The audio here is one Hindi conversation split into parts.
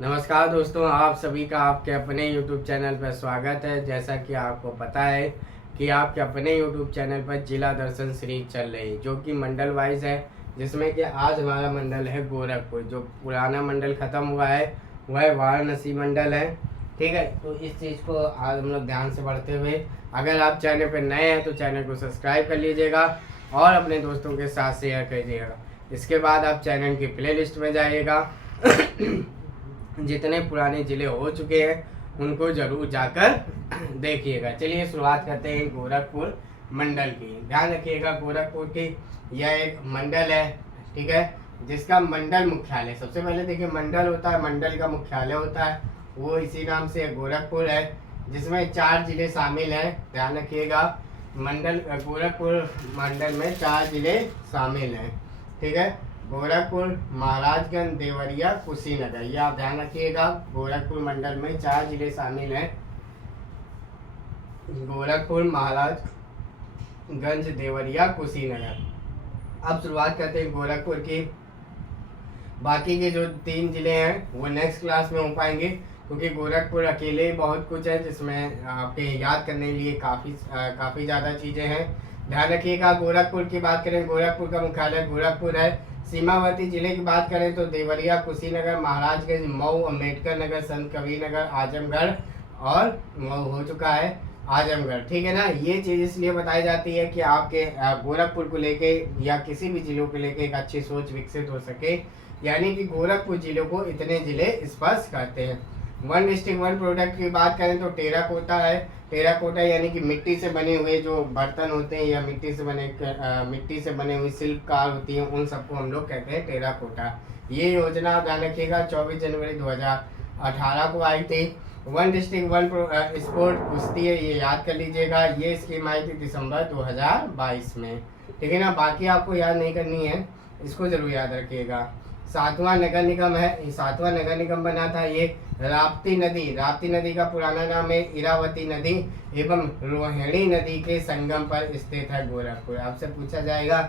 नमस्कार दोस्तों, आप सभी का आपके अपने YouTube चैनल पर स्वागत है। जैसा कि आपको पता है कि आपके अपने YouTube चैनल पर जिला दर्शन सीरीज चल रही है, जो कि मंडल वाइज है, जिसमें कि आज हमारा मंडल है गोरखपुर। जो पुराना मंडल ख़त्म हुआ है वह वाराणसी मंडल है। ठीक है, तो इस चीज़ को आज हम लोग ध्यान से पढ़ते हुए, अगर आप चैनल पर नए हैं तो चैनल को सब्सक्राइब कर लीजिएगा और अपने दोस्तों के साथ शेयर करिएगा। इसके बाद आप चैनल की प्लेलिस्ट में जाइएगा। जितने पुराने ज़िले हो चुके हैं उनको जरूर जाकर देखिएगा। चलिए शुरुआत करते हैं गोरखपुर मंडल की। ध्यान रखिएगा, गोरखपुर की यह एक मंडल है, ठीक है, जिसका मंडल मुख्यालय, सबसे पहले देखिए मंडल होता है, मंडल का मुख्यालय होता है, वो इसी नाम से गोरखपुर है, जिसमें 4 जिले शामिल हैं। ध्यान रखिएगा, मंडल गोरखपुर मंडल में 4 जिले शामिल हैं, ठीक है। गोरखपुर, महाराजगंज, देवरिया, कुशीनगर, ये आप ध्यान रखिएगा। गोरखपुर मंडल में 4 जिले शामिल हैं, गोरखपुर, महाराजगंज, देवरिया, कुशीनगर। अब शुरुआत करते हैं गोरखपुर की। बाकी के जो 3 जिले हैं वो नेक्स्ट क्लास में हो पाएंगे, क्योंकि गोरखपुर अकेले ही बहुत कुछ है, जिसमें आपके याद करने के लिए काफ़ी ज़्यादा चीज़ें हैं। ध्यान रखिएगा, गोरखपुर की बात करें, गोरखपुर का मुख्यालय गोरखपुर है। सीमावर्ती जिले की बात करें तो देवरिया, कुशीनगर, महाराजगंज, मऊ, अम्बेडकर नगर, संत कबीर नगर, आजमगढ़, और मऊ हो चुका है आजमगढ़, ठीक है ना। ये चीज़ इसलिए बताई जाती है कि आपके गोरखपुर को लेके या किसी भी जिलों को लेके एक अच्छी सोच विकसित हो सके, यानी कि गोरखपुर जिलों को इतने जिले स्पर्श करते हैं। 1 डिस्ट्रिक्ट 1 प्रोडक्ट की बात करें तो टेराकोटा है। टेराकोटा यानी कि मिट्टी से बने हुए जो बर्तन होते हैं या मिट्टी से बने हुई शिल्पकार होती हैं, उन सबको हम लोग कहते हैं टेराकोटा। ये योजना आप ध्यान रखिएगा 24 जनवरी 2018 को आई थी। 1 डिस्ट्रिक्ट 1 स्पोर्ट कुश्ती है, ये याद कर लीजिएगा। ये स्कीम आई थी दिसंबर 2022 में, ठीक है ना। बाकी आपको याद नहीं करनी है, इसको जरूर याद रखिएगा। 7वां नगर निगम है, 7वां नगर निगम बना था ये राप्ती नदी का पुराना नाम है इरावती नदी एवं रोहिणी नदी के संगम पर स्थित है गोरखपुर। आपसे पूछा जाएगा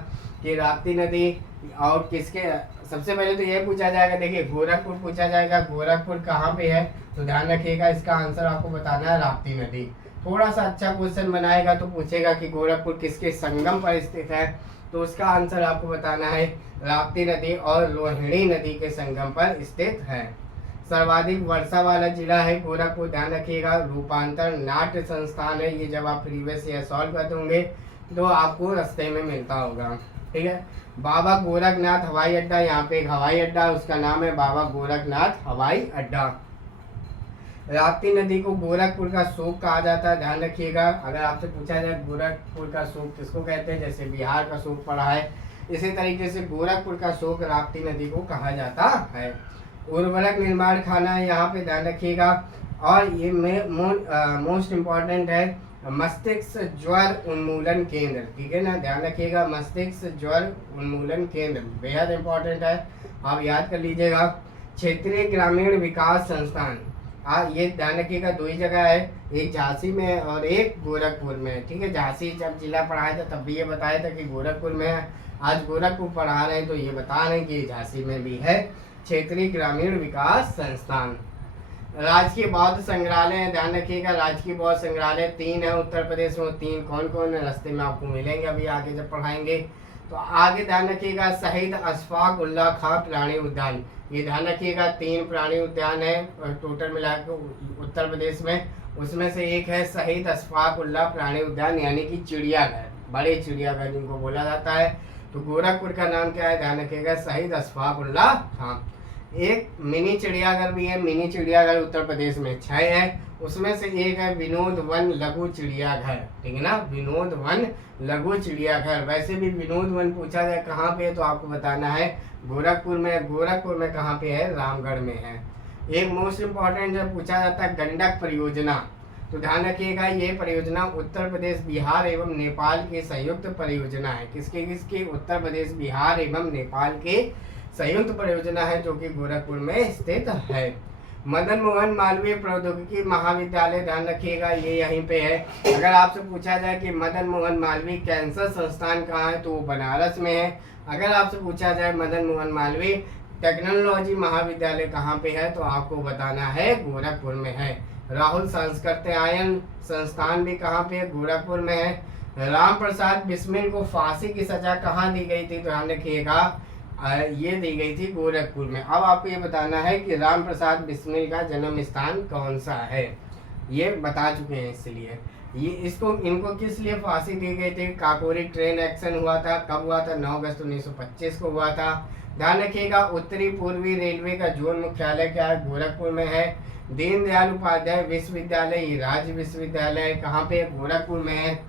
कि राप्ती नदी और किसके, सबसे पहले तो ये पूछा जाएगा, देखिए गोरखपुर पूछा जाएगा, गोरखपुर कहाँ पे है, तो ध्यान रखिएगा इसका आंसर आपको बताना है राप्ती नदी। थोड़ा सा अच्छा क्वेश्चन बनाएगा तो पूछेगा कि गोरखपुर किसके संगम पर स्थित है, तो उसका आंसर आपको बताना है राप्ती नदी और रोहिणी नदी के संगम पर स्थित है। सर्वाधिक वर्षा वाला जिला है गोरखपुर। ध्यान रखिएगा, रूपांतर नाट्य संस्थान है, ये जब आप प्रीवियस ईयर सॉल्व करते होंगे तो आपको रास्ते में मिलता होगा, ठीक है। बाबा गोरखनाथ हवाई अड्डा, यहाँ पे एक हवाई अड्डा है, उसका नाम है बाबा गोरखनाथ हवाई अड्डा। राप्ती नदी को गोरखपुर का शोक कहा जाता है। ध्यान रखिएगा, अगर आपसे पूछा जाए गोरखपुर का शोक किसको कहते हैं, जैसे बिहार का शोक पड़ा है, इसी तरीके से गोरखपुर का शोक राप्ती नदी को कहा जाता है। उर्वरक निर्माण खाना है यहाँ पे, ध्यान रखिएगा। और ये मोस्ट इम्पॉर्टेंट है मस्तिष्क ज्वर उन्मूलन केंद्र, ठीक है ना। ध्यान रखिएगा, मस्तिष्क ज्वर उन्मूलन केंद्र बेहद इम्पॉर्टेंट है, आप याद कर लीजिएगा। क्षेत्रीय ग्रामीण विकास संस्थान, ये ध्यान रखिएगा, 2 ही जगह है, एक झांसी में है और एक गोरखपुर में है, ठीक है। झांसी जब जिला पढ़ाया था तब भी ये बताया था कि गोरखपुर में है, आज गोरखपुर पढ़ा रहे हैं तो ये बता रहे हैं कि झांसी में भी है क्षेत्रीय ग्रामीण विकास संस्थान। राजकीय बौद्ध संग्रहालय है, ध्यान रखिएगा, राजकीय बौद्ध संग्रहालय 3 है उत्तर प्रदेश में। 3 कौन कौन है रास्ते में आपको मिलेंगे अभी आगे जब पढ़ाएंगे। तो आगे ध्यान रखिएगा, शहीद अशफाक उल्लाह खां प्राणी उद्यान, ये ध्यान रखिएगा 3 प्राणी उद्यान है टोटल मिलाकर उत्तर प्रदेश में, उसमें से एक है शहीद अशफाक उल्लाह प्राणी उद्यान, यानी कि चिड़ियाघर, बड़े चिड़ियाघर जिनको बोला जाता है। तो गोरखपुर का नाम क्या है, ध्यान रखिएगा, शहीद अशफाक उल्लाह खां। एक मिनी चिड़ियाघर भी है, मिनी चिड़ियाघर उत्तर प्रदेश में 6 है, उसमें से एक है विनोद वन लघु चिड़ियाघर, ठीक है ना, विनोद वन लघु चिड़ियाघर। वैसे भी विनोद वन पूछा जाए कहाँ पे है तो आपको बताना है गोरखपुर में। गोरखपुर में कहाँ पे है, रामगढ़ में है। एक मोस्ट इम्पॉर्टेंट जो पूछा जाता है गंडक परियोजना, तो ध्यान रखिएगा ये परियोजना उत्तर प्रदेश, बिहार एवं नेपाल की संयुक्त परियोजना है। किसकी, उत्तर प्रदेश, बिहार एवं नेपाल के संयुक्त परियोजना है, जो कि गोरखपुर में स्थित है। मदन मोहन मालवीय प्रौद्योगिकी महाविद्यालय, ध्यान रखिएगा ये यहीं पे है। अगर आपसे पूछा जाए कि मदन मोहन मालवीय कैंसर संस्थान कहाँ है तो वो बनारस में है। अगर आपसे पूछा जाए मदन मोहन मालवीय टेक्नोलॉजी महाविद्यालय कहाँ पे है, तो आपको बताना है गोरखपुर में है। राहुल सांस्कृत्यायन संस्थान भी कहाँ पे है, गोरखपुर में है। राम प्रसाद बिस्मिल को फांसी की सजा कहाँ दी गई थी, तो ध्यान रखिएगा ये दी गई थी गोरखपुर में। अब आपको ये बताना है कि राम प्रसाद बिस्मिल का जन्म स्थान कौन सा है, ये बता चुके हैं। इसलिए ये इनको किस लिए फांसी दी गई थी, काकोरी ट्रेन एक्शन हुआ था, कब हुआ था, 9 अगस्त 1925 को हुआ था। ध्यान रखिएगा उत्तरी पूर्वी रेलवे का जोन मुख्यालय क्या है, गोरखपुर में है। दीनदयाल उपाध्याय विश्वविद्यालय, ये राज्य विश्वविद्यालय कहाँ पे, गोरखपुर में है।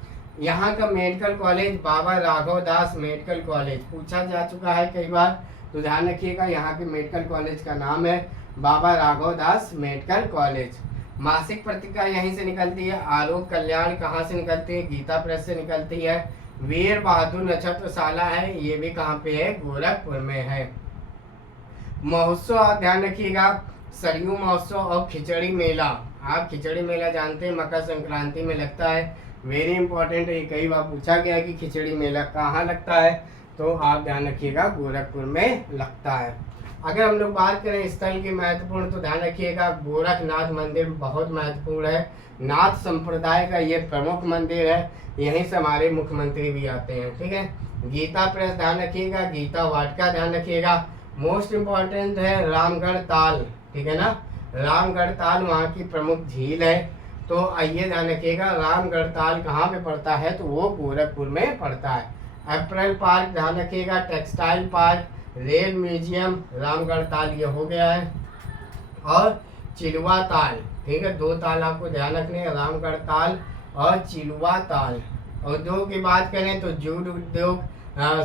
यहाँ का मेडिकल कॉलेज बाबा राघव दास मेडिकल कॉलेज पूछा जा चुका है कई बार, तो ध्यान रखिएगा यहाँ के मेडिकल कॉलेज का नाम है बाबा राघव दास मेडिकल कॉलेज। मासिक पत्रिका यहीं से निकलती है। आलोक कल्याण कहाँ से निकलती है, गीता प्रेस से निकलती है। वीर बहादुर नक्षत्रशाला है, ये भी कहाँ पे है, गोरखपुर में है। महोत्सव आप ध्यान रखिएगा, सरयू महोत्सव और खिचड़ी मेला। आप खिचड़ी मेला जानते हैं, मकर संक्रांति में लगता है, वेरी इंपॉर्टेंट है। कई बार पूछा गया है कि खिचड़ी मेला कहाँ लगता है, तो आप ध्यान रखिएगा गोरखपुर में लगता है। अगर हम लोग बात करें स्थल की महत्वपूर्ण, तो ध्यान रखिएगा गोरखनाथ मंदिर बहुत महत्वपूर्ण है। नाथ संप्रदाय का ये प्रमुख मंदिर है, यहीं से हमारे मुख्यमंत्री भी आते हैं, ठीक है। गीता प्रेस ध्यान रखिएगा, गीता वाटिका ध्यान रखिएगा। मोस्ट इम्पॉर्टेंट है रामगढ़ ताल, ठीक है ना, रामगढ़ ताल वहाँ की प्रमुख झील है। तो आइए ध्यान रखिएगा रामगढ़ ताल कहाँ पे पड़ता है, तो वो गोरखपुर में पड़ता है। अप्रैल पार्क ध्यान रखिएगा, textile park, rail museum, Ramgarh Tal ये हो गया है। और चिलवा ताल, ठीक है, 2 ताल आपको ध्यान रखने हैं, रामगढ़ ताल और चिलवा ताल। उद्योग की बात करें तो जूट उद्योग,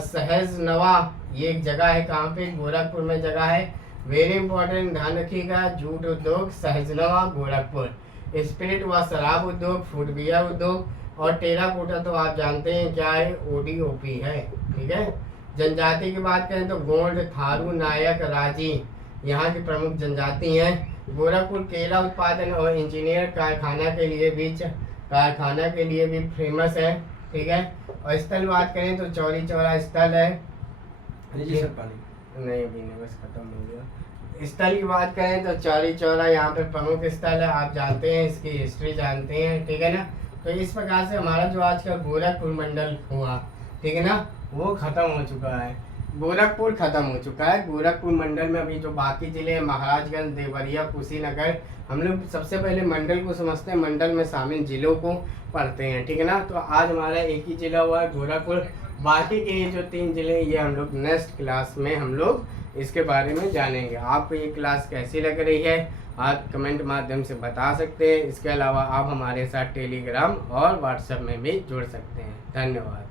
सहज नवा, ये एक जगह है, कहाँ पे, गोरखपुर में जगह है, वेरी इंपॉर्टेंट ध्यान रखिएगा। जूट उद्योग सहजनवा गोरखपुर। स्पिरिट व शराब उद्योग, फुटवियर उद्योग और टेराकोटा तो आप जानते हैं क्या है, ODOP है, ठीक है। जनजाति की बात करें तो गोंड, थारू, नायक, राजी यहाँ की प्रमुख जनजाति हैं। गोरखपुर केला उत्पादन और इंजीनियर कारखाना के लिए भी फेमस है, ठीक है। और स्थल बात करें तो चौरी चौरा स्थल है, नहीं अभी नहीं, बस खत्म हो गया। स्थल की बात करें तो चौरी चौरा यहाँ पे प्रमुख स्थल है, आप जानते हैं, इसकी हिस्ट्री जानते हैं, ठीक है ना। तो इस प्रकार से हमारा जो आज का गोरखपुर मंडल हुआ, ठीक है ना, वो खत्म हो चुका है, गोरखपुर खत्म हो चुका है। गोरखपुर मंडल में अभी जो बाकी जिले हैं, महाराजगंज, देवरिया, कुशीनगर, हम लोग सबसे पहले मंडल को समझते हैं, मंडल में शामिल जिलों को पढ़ते हैं, ठीक है ना। तो आज हमारा एक ही जिला हुआ है गोरखपुर, बाकी के ये जो 3 जिले ये हम लोग नेक्स्ट क्लास में हम लोग इसके बारे में जानेंगे। आपको ये क्लास कैसी लग रही है आप कमेंट माध्यम से बता सकते हैं। इसके अलावा आप हमारे साथ टेलीग्राम और व्हाट्सएप में भी जुड़ सकते हैं। धन्यवाद।